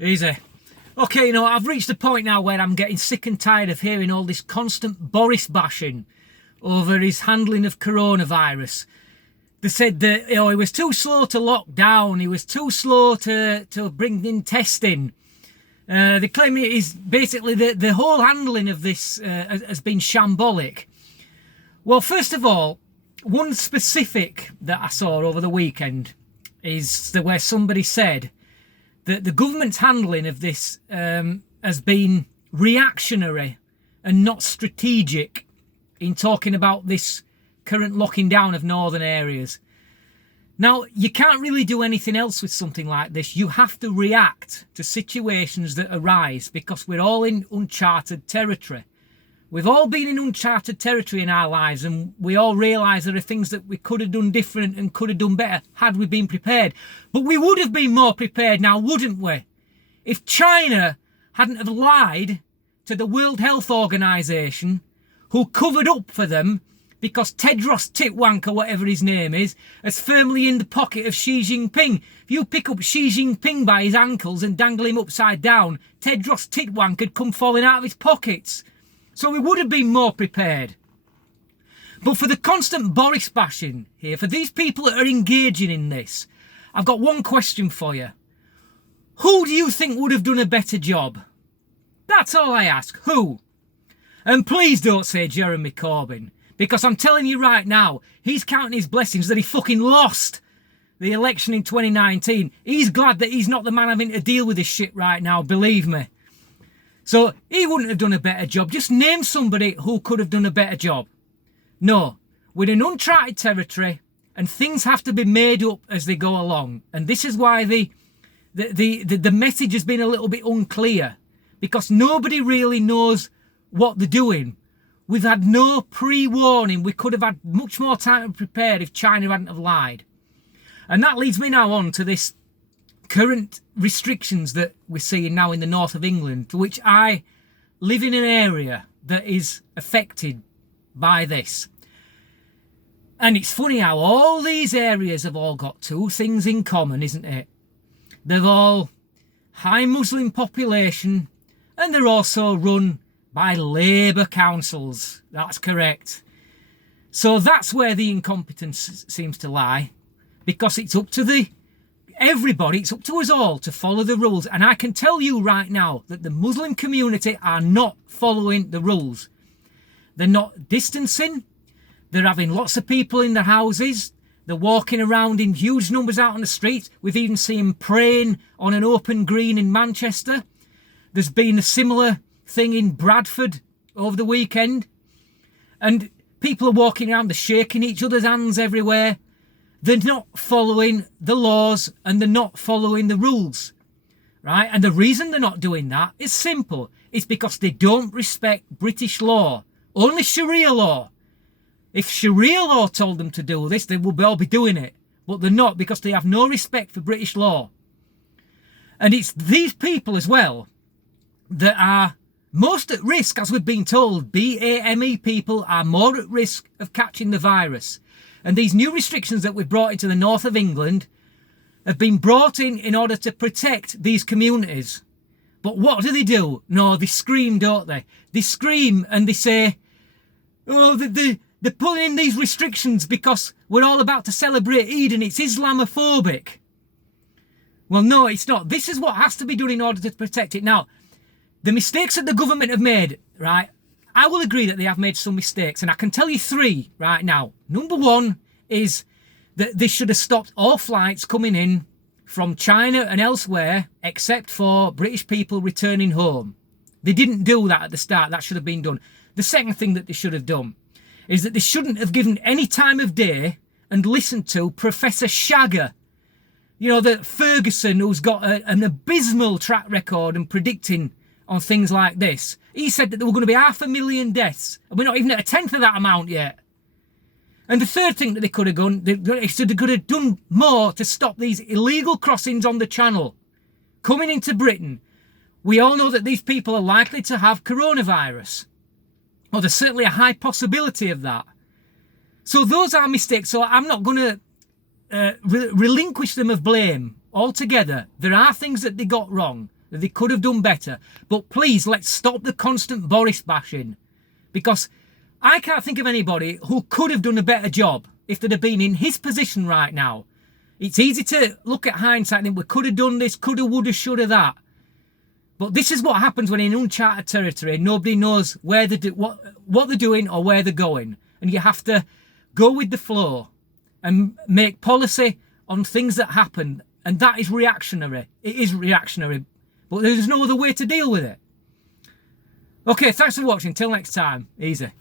Easy. Okay, you know, I've reached a point now where I'm getting sick and tired of hearing all this constant Boris-bashing over his handling of coronavirus. They said that, he was too slow to lock down, he was too slow to bring in testing. They claim it is basically the whole handling of this has been shambolic. Well, first of all, one specific that I saw over the weekend is where somebody said that the government's handling of this has been reactionary and not strategic in talking about this current locking down of northern areas. Now, you can't really do anything else with something like this. You have to react to situations that arise because we're all in uncharted territory. We've all been in uncharted territory in our lives, and we all realise there are things that we could have done different and could have done better had we been prepared. But we would have been more prepared now, wouldn't we? If China hadn't have lied to the World Health Organization, who covered up for them because Tedros Titwank, or whatever his name is firmly in the pocket of Xi Jinping. If you pick up Xi Jinping by his ankles and dangle him upside down, Tedros Titwank could come falling out of his pockets. So we would have been more prepared. But for the constant Boris bashing here, for these people that are engaging in this, I've got one question for you. Who do you think would have done a better job? That's all I ask. Who? And please don't say Jeremy Corbyn, because I'm telling you right now, he's counting his blessings that he fucking lost the election in 2019. He's glad that he's not the man having to deal with this shit right now, believe me. So he wouldn't have done a better job. Just name somebody who could have done a better job. No, we're in uncharted territory and things have to be made up as they go along. And this is why the message has been a little bit unclear, because nobody really knows what they're doing. We've had no pre-warning. We could have had much more time to prepare if China hadn't have lied. And that leads me now on to this current restrictions that we're seeing now in the north of England, for which I live in an area that is affected by this. And it's funny how all these areas have all got two things in common, isn't it? They've all high Muslim population, and they're also run by Labour councils. That's correct. So that's where the incompetence seems to lie, because it's up to everybody, it's up to us all to follow the rules. And I can tell you right now that the Muslim community are not following the rules. They're not distancing. They're having lots of people in their houses. They're walking around in huge numbers out on the streets. We've even seen them praying on an open green in Manchester. There's been a similar thing in Bradford over the weekend. And people are walking around, they're shaking each other's hands everywhere. They're not following the laws and they're not following the rules, right? And the reason they're not doing that is simple. It's because they don't respect British law, only Sharia law. If Sharia law told them to do this, they would all be doing it. But they're not, because they have no respect for British law. And it's these people as well that are most at risk, as we've been told. BAME people are more at risk of catching the virus. And these new restrictions that we've brought into the north of England have been brought in order to protect these communities. But what do? No, they scream, don't they? They scream and they say, oh, they're pulling in these restrictions because we're all about to celebrate Eid and it's Islamophobic. Well, no, it's not. This is what has to be done in order to protect it. Now, the mistakes that the government have made, right? I will agree that they have made some mistakes, and I can tell you three right now. Number one is that they should have stopped all flights coming in from China and elsewhere, except for British people returning home. They didn't do that at the start. That should have been done. The second thing that they should have done is that they shouldn't have given any time of day and listened to Professor Shagger. You know, the Ferguson, who's got an abysmal track record in predicting on things like this. He said that there were going to be 500,000 deaths, and we're not even at a tenth of that amount yet. And the third thing that they could have done, they could have done more to stop these illegal crossings on the Channel coming into Britain. We all know that these people are likely to have coronavirus, or there's certainly a high possibility of that. So those are mistakes. So I'm not going to relinquish them of blame altogether. There are things that they got wrong, that they could have done better. But please, let's stop the constant Boris bashing, because I can't think of anybody who could have done a better job if they'd have been in his position right now. It's easy to look at hindsight and think we could have done this, could have, would have, should have, that. But this is what happens when in uncharted territory, nobody knows where what they're doing or where they're going. And you have to go with the flow and make policy on things that happen. And that is reactionary. It is reactionary. But there's no other way to deal with it. Okay, thanks for watching. Till next time. Easy.